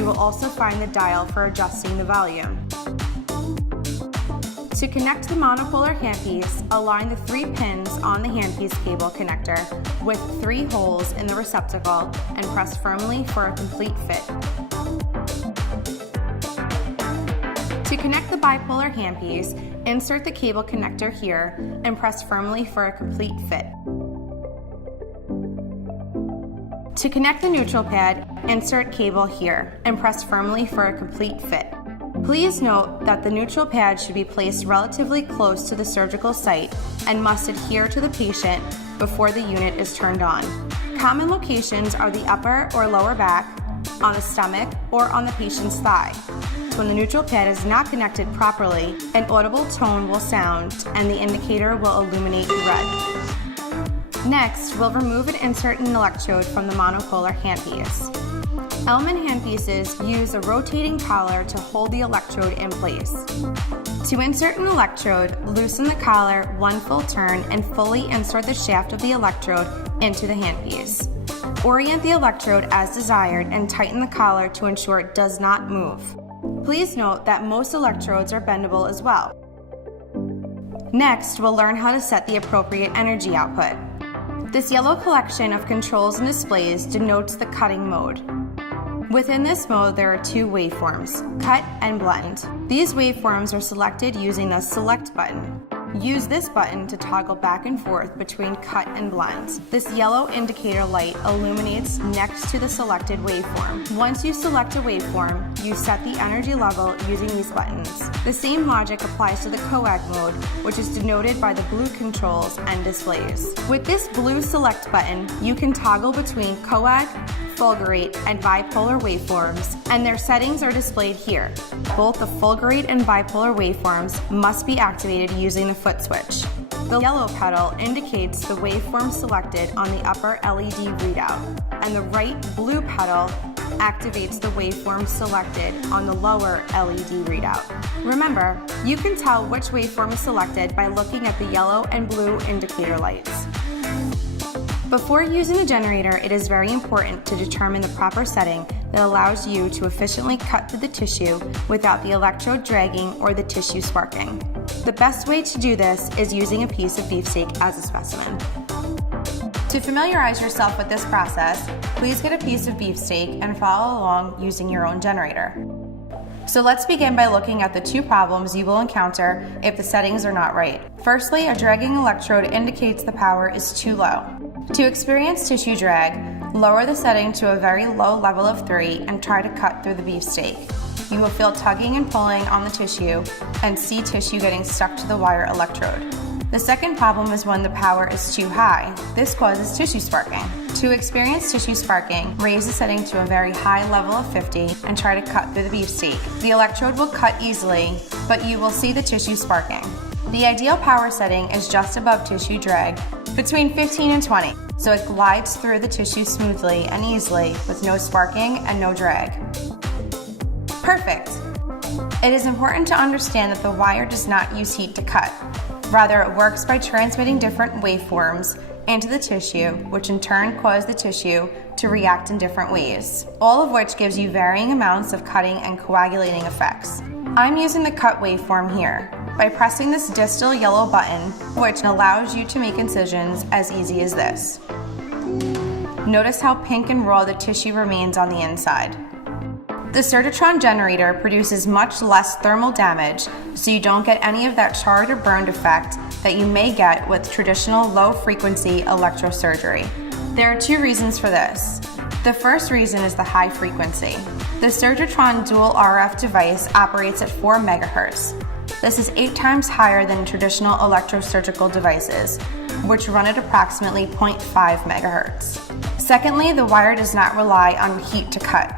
you will also find the dial for adjusting the volume. To connect the monopolar handpiece, align the 3 pins on the handpiece cable connector with 3 holes in the receptacle and press firmly for a complete fit. To connect the bipolar handpiece, insert the cable connector here and press firmly for a complete fit. To connect the neutral pad, insert cable here and press firmly for a complete fit. Please note that the neutral pad should be placed relatively close to the surgical site and must adhere to the patient before the unit is turned on. Common locations are the upper or lower back, on the stomach, or on the patient's thigh. When the neutral pad is not connected properly, an audible tone will sound and the indicator will illuminate red. Next, we'll remove and insert an electrode from the monopolar handpiece. Ellman handpieces use a rotating collar to hold the electrode in place. To insert an electrode, loosen the collar 1 full turn and fully insert the shaft of the electrode into the handpiece. Orient the electrode as desired and tighten the collar to ensure it does not move. Please note that most electrodes are bendable as well. Next, we'll learn how to set the appropriate energy output. This yellow collection of controls and displays denotes the cutting mode. Within this mode, there are 2 waveforms, cut and blend. These waveforms are selected using the select button. Use this button to toggle back and forth between cut and blend. This yellow indicator light illuminates next to the selected waveform. Once you select a waveform, you set the energy level using these buttons. The same logic applies to the coag mode, which is denoted by the blue controls and displays. With this blue select button, you can toggle between coag, fulgurate, and bipolar waveforms, and their settings are displayed here. Both the fulgurate and bipolar waveforms must be activated using the foot switch. The yellow pedal indicates the waveform selected on the upper LED readout, and the right blue pedal activates the waveform selected on the lower LED readout. Remember, you can tell which waveform is selected by looking at the yellow and blue indicator lights. Before using the generator, it is very important to determine the proper setting that allows you to efficiently cut through the tissue without the electrode dragging or the tissue sparking. The best way to do this is using a piece of beefsteak as a specimen. To familiarize yourself with this process, please get a piece of beefsteak and follow along using your own generator. So let's begin by looking at the 2 problems you will encounter if the settings are not right. Firstly, a dragging electrode indicates the power is too low. To experience tissue drag, lower the setting to a very low level of 3 and try to cut through the beefsteak. You will feel tugging and pulling on the tissue and see tissue getting stuck to the wire electrode. The second problem is when the power is too high. This causes tissue sparking. To experience tissue sparking, raise the setting to a very high level of 50 and try to cut through the beefsteak. The electrode will cut easily, but you will see the tissue sparking. The ideal power setting is just above tissue drag, between 15 and 20, so it glides through the tissue smoothly and easily with no sparking and no drag. Perfect! It is important to understand that the wire does not use heat to cut. Rather, it works by transmitting different waveforms into the tissue, which in turn cause the tissue to react in different ways, all of which gives you varying amounts of cutting and coagulating effects. I'm using the cut waveform here by pressing this distal yellow button, which allows you to make incisions as easy as this. Notice how pink and raw the tissue remains on the inside. The Surgitron generator produces much less thermal damage, so you don't get any of that charred or burned effect that you may get with traditional low-frequency electrosurgery. There are 2 reasons for this. The first reason is the high frequency. The Surgitron dual RF device operates at 4 MHz. This is 8 times higher than traditional electrosurgical devices, which run at approximately 0.5 MHz. Secondly, the wire does not rely on heat to cut.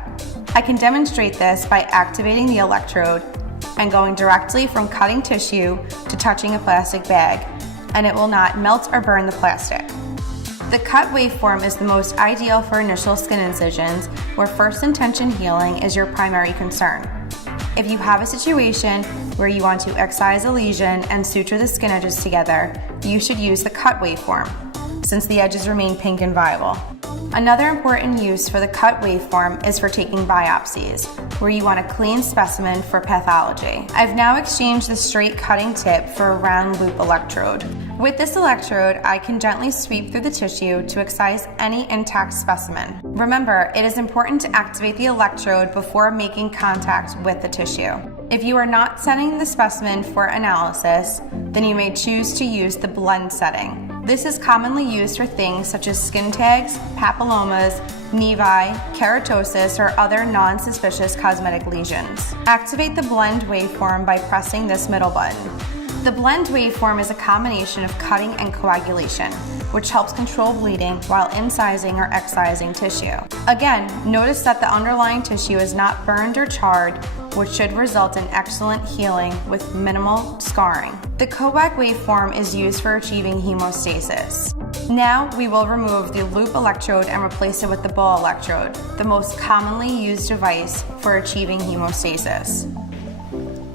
I can demonstrate this by activating the electrode and going directly from cutting tissue to touching a plastic bag, and it will not melt or burn the plastic. The cut waveform is the most ideal for initial skin incisions where first intention healing is your primary concern. If you have a situation where you want to excise a lesion and suture the skin edges together, you should use the cut waveform, since the edges remain pink and viable. Another important use for the cut waveform is for taking biopsies, where you want a clean specimen for pathology. I've now exchanged the straight cutting tip for a round loop electrode. With this electrode, I can gently sweep through the tissue to excise any intact specimen. Remember, it is important to activate the electrode before making contact with the tissue. If you are not setting the specimen for analysis, then you may choose to use the blend setting. This is commonly used for things such as skin tags, papillomas, nevi, keratosis, or other non-suspicious cosmetic lesions. Activate the blend waveform by pressing this middle button. The blend waveform is a combination of cutting and coagulation, which helps control bleeding while incising or excising tissue. Again, notice that the underlying tissue is not burned or charred, which should result in excellent healing with minimal scarring. The coag waveform is used for achieving hemostasis. Now we will remove the loop electrode and replace it with the ball electrode, the most commonly used device for achieving hemostasis.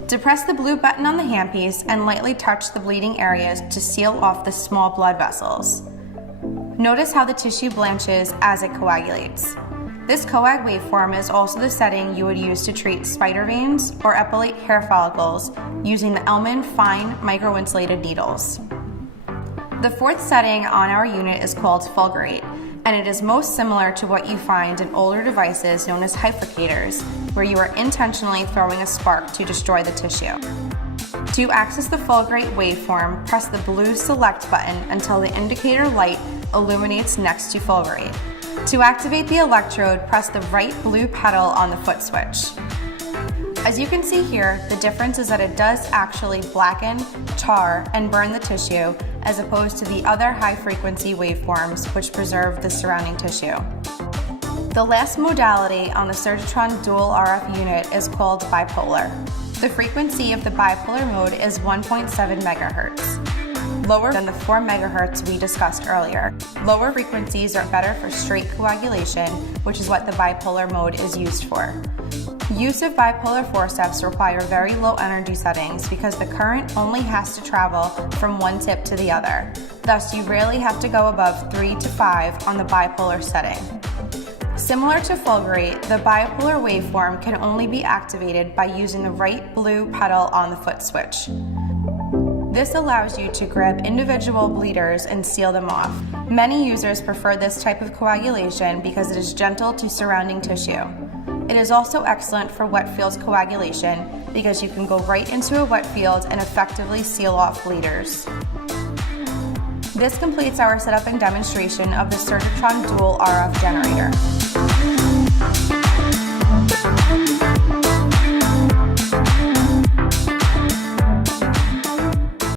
Depress the blue button on the handpiece and lightly touch the bleeding areas to seal off the small blood vessels. Notice how the tissue blanches as it coagulates. This coag waveform is also the setting you would use to treat spider veins or epilate hair follicles using the Ellman fine microinsulated needles. The fourth setting on our unit is called fulgurate, and it is most similar to what you find in older devices known as hyflicators, where you are intentionally throwing a spark to destroy the tissue. To access the fulgurate waveform, press the blue select button until the indicator light illuminates next to fulgurate. To activate the electrode, press the right blue pedal on the foot switch. As you can see here, the difference is that it does actually blacken, tar, and burn the tissue, as opposed to the other high-frequency waveforms which preserve the surrounding tissue. The last modality on the Surgitron Dual RF unit is called bipolar. The frequency of the bipolar mode is 1.7 megahertz, lower than the 4 megahertz we discussed earlier. Lower frequencies are better for straight coagulation, which is what the bipolar mode is used for. Use of bipolar forceps require very low energy settings because the current only has to travel from one tip to the other. Thus, you rarely have to go above 3 to 5 on the bipolar setting. Similar to fulgurate, the bipolar waveform can only be activated by using the right blue pedal on the foot switch. This allows you to grab individual bleeders and seal them off. Many users prefer this type of coagulation because it is gentle to surrounding tissue. It is also excellent for wet field coagulation because you can go right into a wet field and effectively seal off bleeders. This completes our setup and demonstration of the Surgitron Dual RF generator.